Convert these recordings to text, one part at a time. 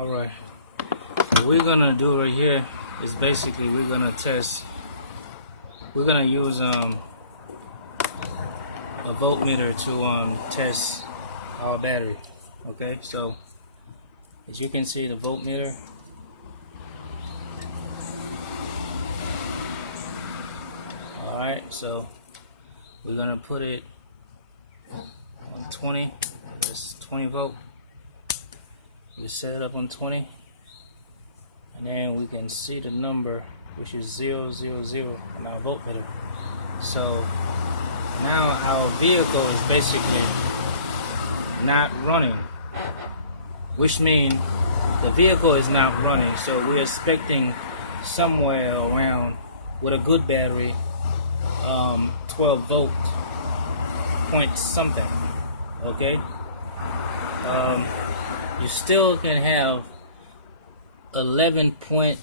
Alright, what we're gonna do right here is basically we're gonna use a voltmeter to test our battery. Okay, so as you can see, the voltmeter, alright, so we're gonna put it on 20. It's 20 volt. We set it up on 20, and then we can see the number, which is 000 on our voltmeter. So now our vehicle is basically not running, which means the vehicle is not running. So we're expecting somewhere around, with a good battery, 12 volt point something. Okay. You still can have 11 point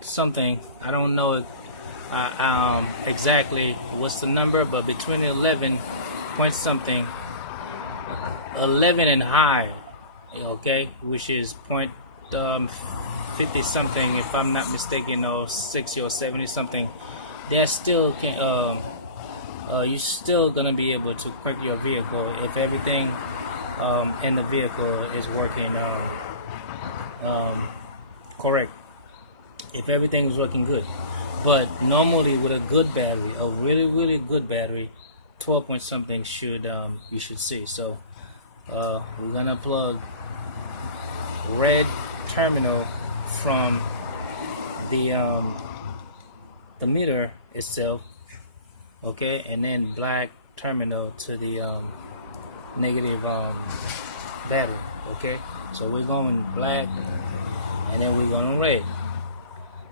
something. I don't know exactly what's the number, but between 11 point something, 11 and high, okay, which is point 50 something, if I'm not mistaken, or 60 or 70 something. That still can you're still gonna be able to crank your vehicle if everything in the vehicle is working correct, if everything is working good. But normally with a good battery, a really good battery, 12 point something should you should see. So we're gonna plug red terminal from the meter itself, okay, and then black terminal to the negative battery. Okay, so we're going black and then we're going red.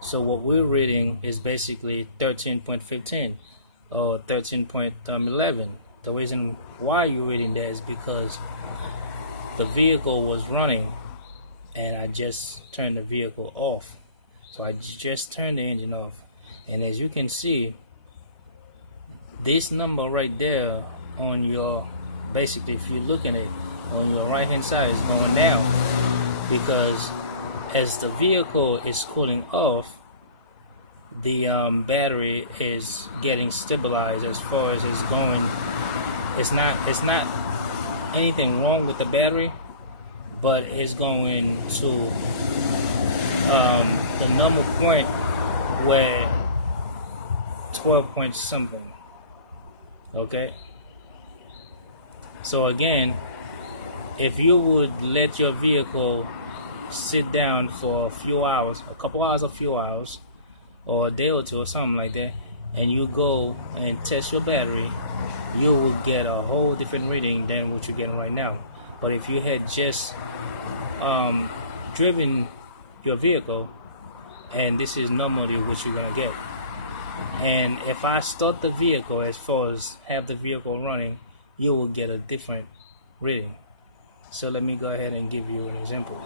So what we're reading is basically 13.15 or 13.11. The reason why you're reading that is because the vehicle was running and I just turned the vehicle off. So I just turned the engine off, and as you can see, this number right there on your, basically if you look at it on your right hand side, is going down, because as the vehicle is cooling off, the battery is getting stabilized as far as it's going. It's not anything wrong with the battery, but it's going to the normal point where 12 point something. Okay, so again, if you would let your vehicle sit down for a few hours, a couple hours, a few hours, or a day or two or something like that, and you go and test your battery, you will get a whole different reading than what you're getting right now. But if you had just driven your vehicle, and this is normally what you're gonna get. And if I start the vehicle, as far as have the vehicle running, you will get a different reading. So let me go ahead and give you an example.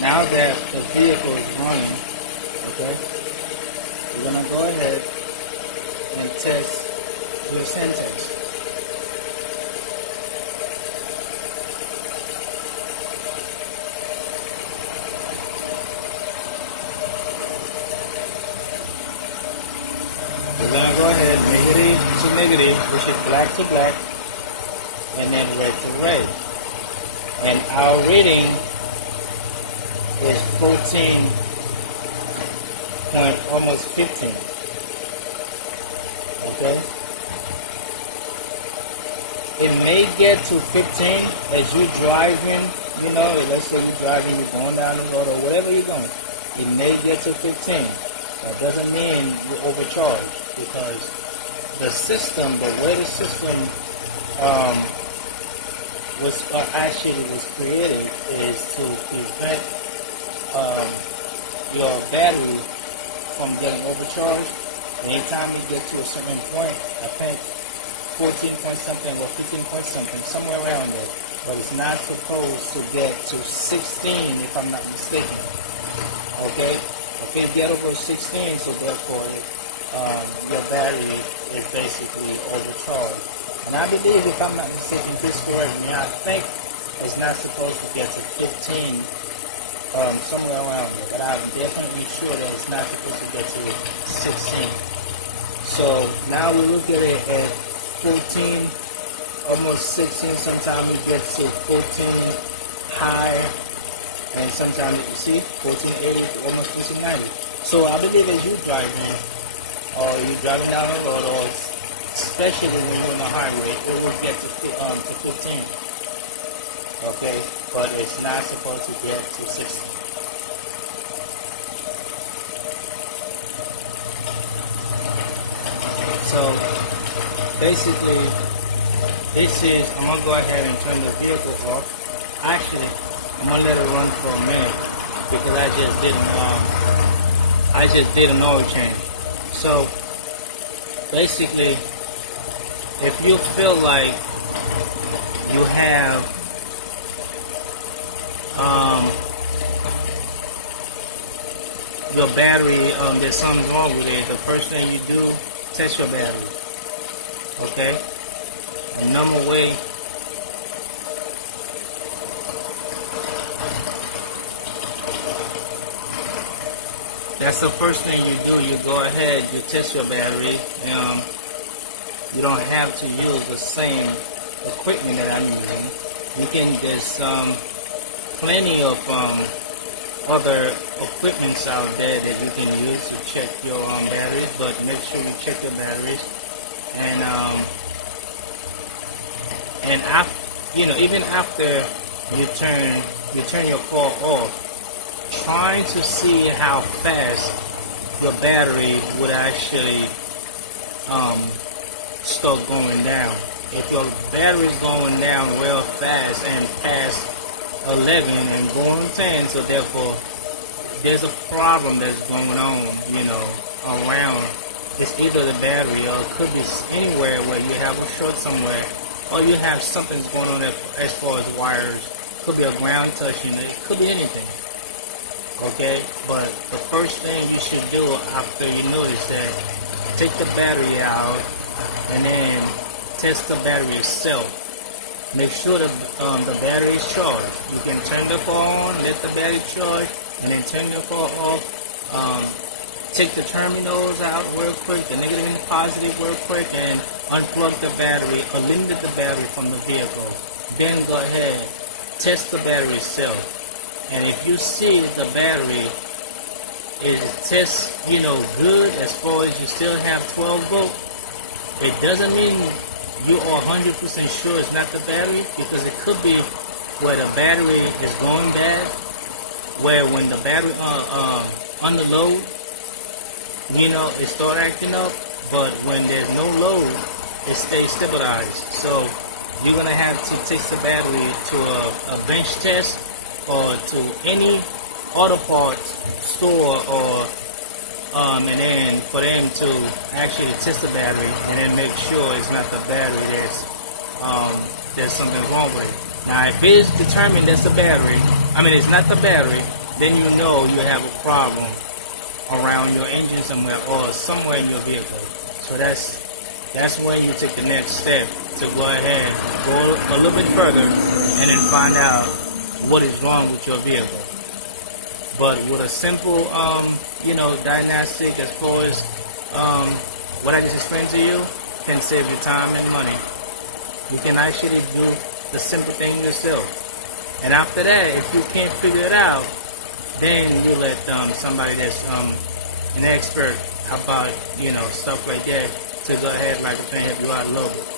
Now that the vehicle is running, okay, we're gonna go ahead and test the syntax. We're gonna go ahead, negative to negative, which is black to black, and then red to red. And our reading is 14 point almost 15. Okay? It may get to 15 as you're driving, let's say you're driving, you're going down the road or whatever you're going. It may get to 15. That doesn't mean you're overcharged, because the system, the way the system was created is to prevent your battery from getting overcharged. Anytime you get to a certain point, I think 14 point something or 15 point something, somewhere around there, but it's not supposed to get to 16 if I'm not mistaken. Okay? I can't get over 16, so therefore your battery is basically overcharged. And I believe, if I'm not mistaken, please correct me, I think it's not supposed to get to 15, somewhere around there, but I'm definitely sure that it's not supposed to get to 16. So now we look at it at 14, almost 16, sometimes it gets to 14 high, and sometimes you see 1480, almost 1490. So I believe as you're driving, or you're driving down the road, or especially when you're on the highway, it will get to 15. Okay, but it's not supposed to get to 16. So basically, I'm gonna go ahead and turn the vehicle off. Actually, I'm gonna let it run for a minute because I just did an oil change. So basically, if you feel like you have your battery, there's something wrong with it, the first thing you do, test your battery. Okay? The number way that's the first thing you do. You go ahead, you test your battery. You don't have to use the same equipment that I'm using. You can, there's plenty of other equipments out there that you can use to check your batteries, but make sure you check your batteries. And after, even after you turn your car off, trying to see how fast your battery would actually start going down. If your battery is going down real fast and past 11 and going 10, so therefore there's a problem that's going on, around. It's either the battery, or it could be anywhere where you have a short somewhere, or you have something's going on as far as wires. Could be a ground touching it, could be anything. Okay, but the first thing you should do after you notice that, take the battery out and then test the battery itself. Make sure that the battery is charged. You can turn the car on, let the battery charge, and then turn the car off. Take the terminals out real quick, the negative and the positive real quick, and unplug the battery, eliminate the battery from the vehicle. Then go ahead, test the battery itself. And if you see the battery tests, good, as far as you still have 12 volt, it doesn't mean you are 100% sure it's not the battery, because it could be where the battery is going bad, where when the battery under load, it start acting up, but when there's no load, it stays stabilized. So you're gonna have to take the battery to a bench test, or to any auto parts store, or and then for them to actually test the battery and then make sure it's not the battery there's something wrong with it. Now, if it is determined that's the battery, it's not the battery, then you know you have a problem around your engine somewhere, or somewhere in your vehicle. So that's when you take the next step to go ahead, go a little bit further, and then find out what is wrong with your vehicle. But with a simple, diagnostic, as far as what I just explained to you, can save you time and money. You can actually do the simple thing yourself. And after that, if you can't figure it out, then you let somebody that's an expert about stuff like that to go ahead, like I said, help you out a little bit.